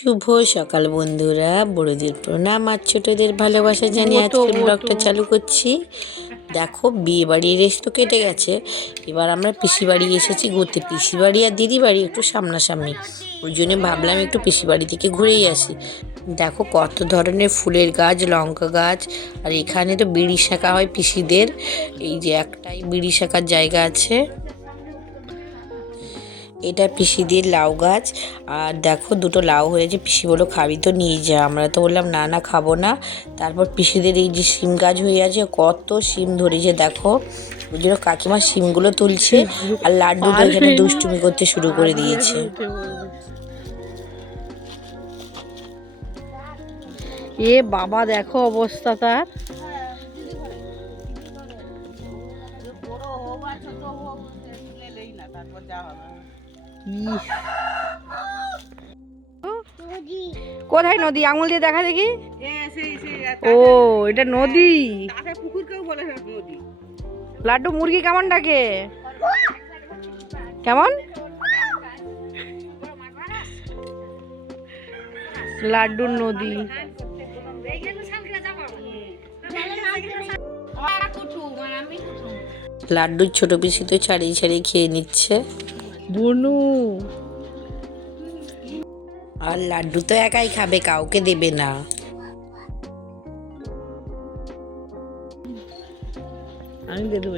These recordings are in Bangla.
শুভ সকাল বন্ধুরা বড়দের প্রণাম আর ছোটদের ভালোবাসা জানিয়ে আজকের ব্লগটা চালু করছি। দেখো বিয়ে বাড়ির রেস তো কেটে গেছে। এবার আমরা পিসি বাড়ি এসেছি ঘুরতে। পিসি বাড়ি আর দিদি বাড়ি একটু সামনাসামনি। ওই জন্য ভাবলাম একটু পিসি বাড়ি থেকে ঘুরেই আসি। দেখো কত ধরনের ফুলের গাছ লঙ্কা গাছ। আর এখানে তো বিড়ি শাখা হয় পিসিদের। এই যে একটাই বিড়ি শাখার জায়গা আছে। এটা পিসিদের লাউ গাছ। আর দেখো দুটো লাউ হয়েছে পিসি বলো খাবি তো নিয়ে যা। আমরা তো বললাম না না খাব না। তারপর পিসিদের এই যে শিম গাছ হয়ে আছে কত শিম ধরেছে দেখো। ওই জন্য কাকিমা শিমগুলো তুলছে আর লাড্ডু তো এখানে দুষ্টুমি করতে শুরু করে দিয়েছে। এ বাবা দেখো অবস্থা তার। কোথায় নদী? আঙুল দিয়ে দেখা দেখি? ও এটা নদী। লাড্ডু মুরগি কেমন ডাকে? কেমন? লাড্ডুর নদী। লাড্ডুর ছোট পিসি তো ছাড়িয়ে ছাড়িয়ে খেয়ে নিচ্ছে। বনু। আর লাড্ডু তো একাই খাবে কাউকে দেবে না। আমি দিয়ে দেবো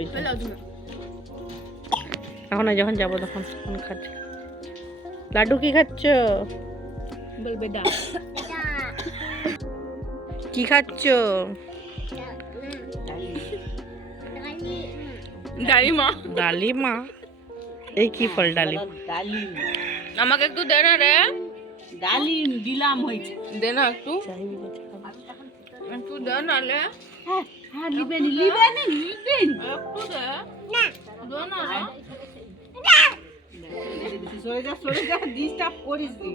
এখন যখন যাব তখন তখন খাচ্ছি। লাড্ডু কি খাচ্ছ? বলবে ডা কি খাচ্ছ? ডালিমা। ডালিমা। এই কি ফল ডালিম? আমাকে একটু দে না রে। ডালিম দিলাম হয়েছে। দে না একটু। একটু দে না রে হ্যাঁ লিবেন লিবেন লিবেন একটু দে দে না। রে। করিস নি।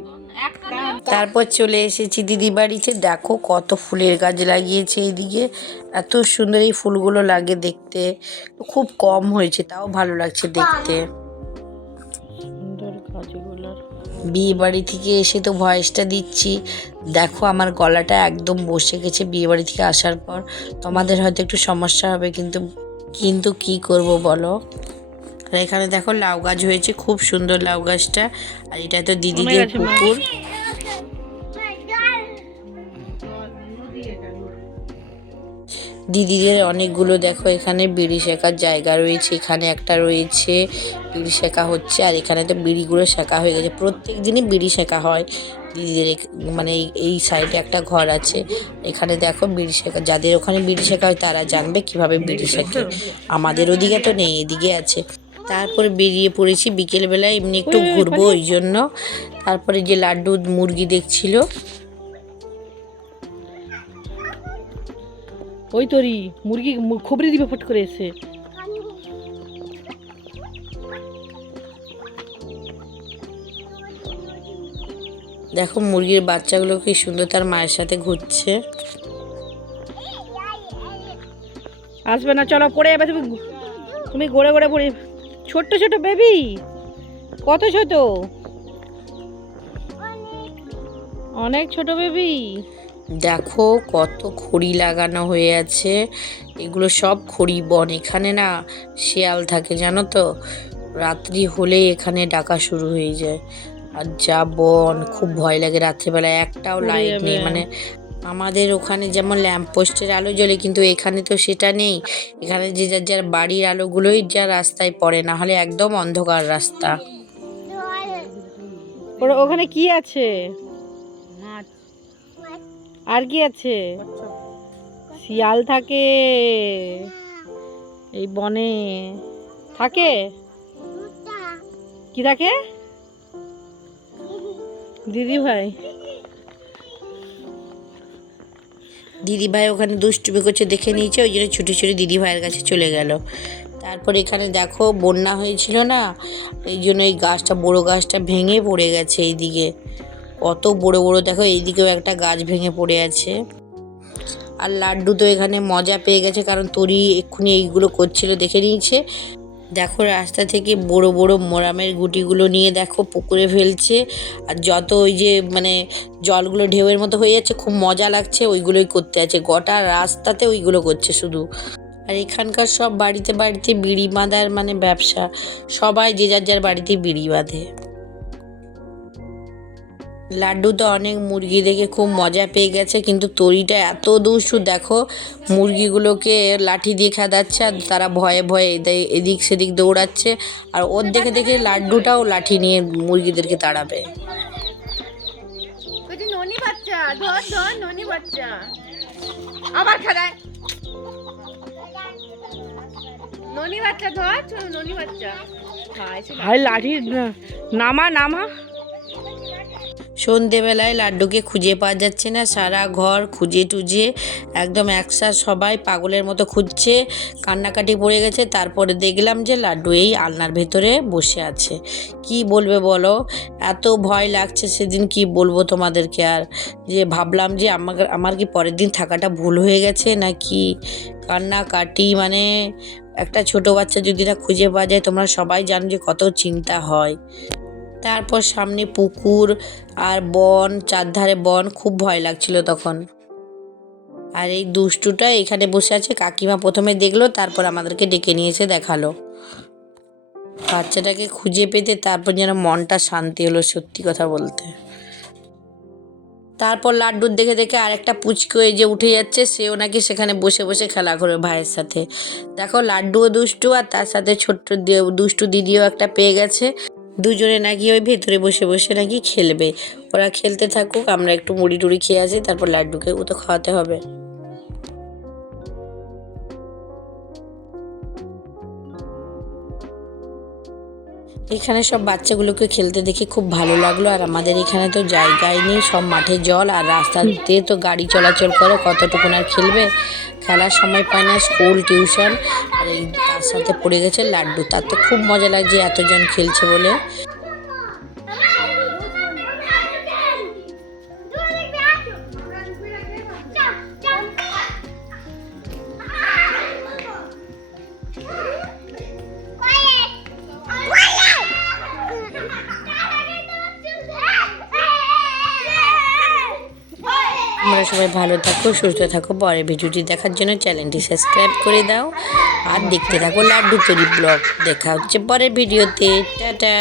দে তারপর চলে এসেছি দিদি বাড়িতে। দেখো কত ফুলের গাছ লাগিয়েছে এইদিকে। এত সুন্দর এই ফুলগুলো লাগে দেখতে। খুব কম হয়েছে তাও ভালো লাগছে দেখতে। গাছগুলোর বিয়ে বাড়ি থেকে এসে তো ভয়েসটা দিচ্ছি। দেখো আমার গলাটা একদম বসে গেছে বিয়ে বাড়ি থেকে আসার পর। তোমাদের হয়তো একটু সমস্যা হবে কিন্তু কিন্তু কি করব বলো? এখানে দেখো লাউ গাছ হয়েছে খুব সুন্দর লাউ গাছটা। আর এটা তো দিদিদের পুকুর। দিদিদের অনেকগুলো দেখো, এখানে বিড়ি শেখার জায়গা রয়েছে, এখানে একটা রয়েছে, বিড়ি শেখা হচ্ছে, আর এখানে তো বিড়িগুলো শেখা হয়ে গেছে। প্রত্যেক দিনই বিড়ি শেখা হয় দিদিদের মানে এই- সাইডে একটা ঘর আছে, এখানে দেখো বিড়ি শেখা, যাদের ওখানে বিড়ি শেখা হয় তারা জানবে কীভাবে বিড়ি শেখে। আমাদের ওদিকে তো নেই, এদিকে আছে। তারপরে বেরিয়ে পড়েছি, বিকেলবেলায় এমনি একটু ঘুরবো, ওই জন্য। তারপরে যে লাড্ডু মুরগি দেখছিল ওই তোরি মুরগি খবরে দিবে ফট করে এসে। দেখো মুরগির বাচ্চাগুলো কি সুন্দর তার মায়ের সাথে ঘুরছে। আসবে না চলো পড়ে যাবে তুমি তুমি গড়ে গড়ে পড়ে ছোট্ট ছোট বেবি কত ছোট? অনেক ছোট বেবি। দেখো কত খড়ি লাগানো হয়ে আছে। এগুলো সব খড়ি বন। এখানে না শিয়াল থাকে জানো তো? রাত্রি হলেই এখানে ডাকা শুরু হয়ে যায়। আর যা বন খুব ভয় লাগে রাত্রিবেলায়। একটাও লাইট নেই। মানে আমাদের ওখানে যেমন ল্যাম্প পোস্টের আলো জ্বলে কিন্তু এখানে তো সেটা নেই। এখানে যে যার যার বাড়ির আলোগুলোই যা রাস্তায় পড়ে না হলে একদম অন্ধকার রাস্তা। ওর- ওখানে কি আছে? আর কি আছে? শিয়াল থাকে। এই বনে। থাকে? কি থাকে? দিদি ভাই দিদি ভাই ওখানে দুষ্টুমি করছে দেখে নিয়েছে ওই জন্য ছুটে ছুটে দিদি ভাইয়ের কাছে চলে গেল। তারপর এখানে দেখো বন্যা হয়েছিল না? এই জন্য এই গাছটা বড় গাছটা ভেঙে পড়ে গেছে এইদিকে। কত বড় বড়, দেখো এইদিকেও একটা গাছ ভেঙে পড়ে আছে। আর লাড্ডু তো এখানে মজা পেয়ে গেছে, কারণ তরি এক্ষুনি এইগুলো করছিল, দেখে নিয়েছে। দেখো রাস্তা থেকে বড় বড় মোরামের গুটিগুলো নিয়ে দেখো পুকুরে ফেলছে, আর যত ওই যে মানে জলগুলো ঢেউয়ের মতো হয়ে যাচ্ছে, খুব মজা লাগছে, ওইগুলোই করতে আছে। গোটা রাস্তাতে ওইগুলো করছে শুধু। আর এখানকার সব বাড়িতে বাড়িতে বিড়ি বাঁধার মানে ব্যবসা, সবাই যে যার যার বাড়িতে বিড়ি বাঁধে। লাড্ডু তো অনেক মুরগি দেখে খুব মজা পেয়ে গেছে কিন্তু তরিটা এত দুষ্টু দেখো মুরগিগুলোকে লাঠি দিয়ে খেদাচ্ছে আর তারা ভয়ে ভয়ে এদে- এদিক সেদিক দৌড়াচ্ছে আর ওর দেখে দেখে লাড্ডুটাও লাঠি নিয়ে মুরগিদেরকে তাড়াবে। কইছে ননি বাচ্চা ধর ধর ননি বাচ্চা। আবার খেলায় ননি বাচ্চা ধর ননি বাচ্চা। খাইছে লাঠি নামা নামা। সন্ধেবেলায় লাড্ডুকে খুঁজে পাওয়া যাচ্ছে না। সারা ঘর খুঁজে টুজে একদম একসাথ সবাই পাগলের মতো খুঁজছে। কান্নাকাটি পড়ে গেছে। তারপরে দেখলাম যে লাড্ডু এই আলনার ভেতরে বসে আছে। কি বলবে বলো? এত ভয় লাগছে সেদিন কি বলব তোমাদেরকে আর? যে ভাবলাম যে আমার আমার কি পরের দিন থাকাটা ভুল হয়ে গেছে নাকি? কান্নাকাটি মানে একটা ছোট বাচ্চা যদি না খুঁজে পাওয়া যায় তোমরা সবাই জানো যে কত চিন্তা হয়। তারপর সামনে পুকুর আর বন, চারধারে বন, খুব ভয় লাগছিল তখন। আর এই দুষ্টুটা এখানে বসে আছে, কাকিমা প্রথমে দেখল, তারপর আমাদেরকে ডেকে নিয়ে এসে দেখাল। বাচ্চাটাকে খুঁজে পেতে তারপর যেন মনটা শান্তি হলো সত্যি কথা বলতে। তারপর লাড্ডুর দেখে দেখে আরেকটা পুচকো যে উঠে যাচ্ছে, সেও নাকি সেখানে বসে বসে খেলা করবে ভাইয়ের সাথে। দেখো, লাড্ডুও দুষ্টু আর তার সাথে ছোট্ট দুষ্টু দিদিও একটা পেয়ে গেছে। দুজনে নাকি ওই ভেতরে বসে বসে নাকি খেলবে। ওরা খেলতে থাকুক, আমরা একটু মুড়ি টুড়ি খেয়ে আসি, তারপর লাড্ডুকে ও তো খাওয়াতে হবে। এখানে সব বাচ্চাগুলোকে খেলতে দেখে খুব ভালো লাগল, আর আমাদের এখানে তো জায়গায় নেই, সব মাঠে জল, আর রাস্তা দিয়ে তো গাড়ি চলাচল করে, কতটুকুন আর খেলবে? খেলার সময় পায় না, স্কুল, টিউশন, আর এই তার সাথে পড়ে গেছে লাড্ডু, তার তো খুব মজা লাগছে এতজন খেলছে বলে। তোমরা সবাই ভালো থাকো, সুস্থ থাকো। পরের ভিডিওটি দেখার জন্য চ্যানেলটি সাবস্ক্রাইব করে দাও। আর দেখতে থাকো লাড্ডু তৈরি ব্লগ। দেখা হচ্ছে পরের ভিডিওতে। টাটা।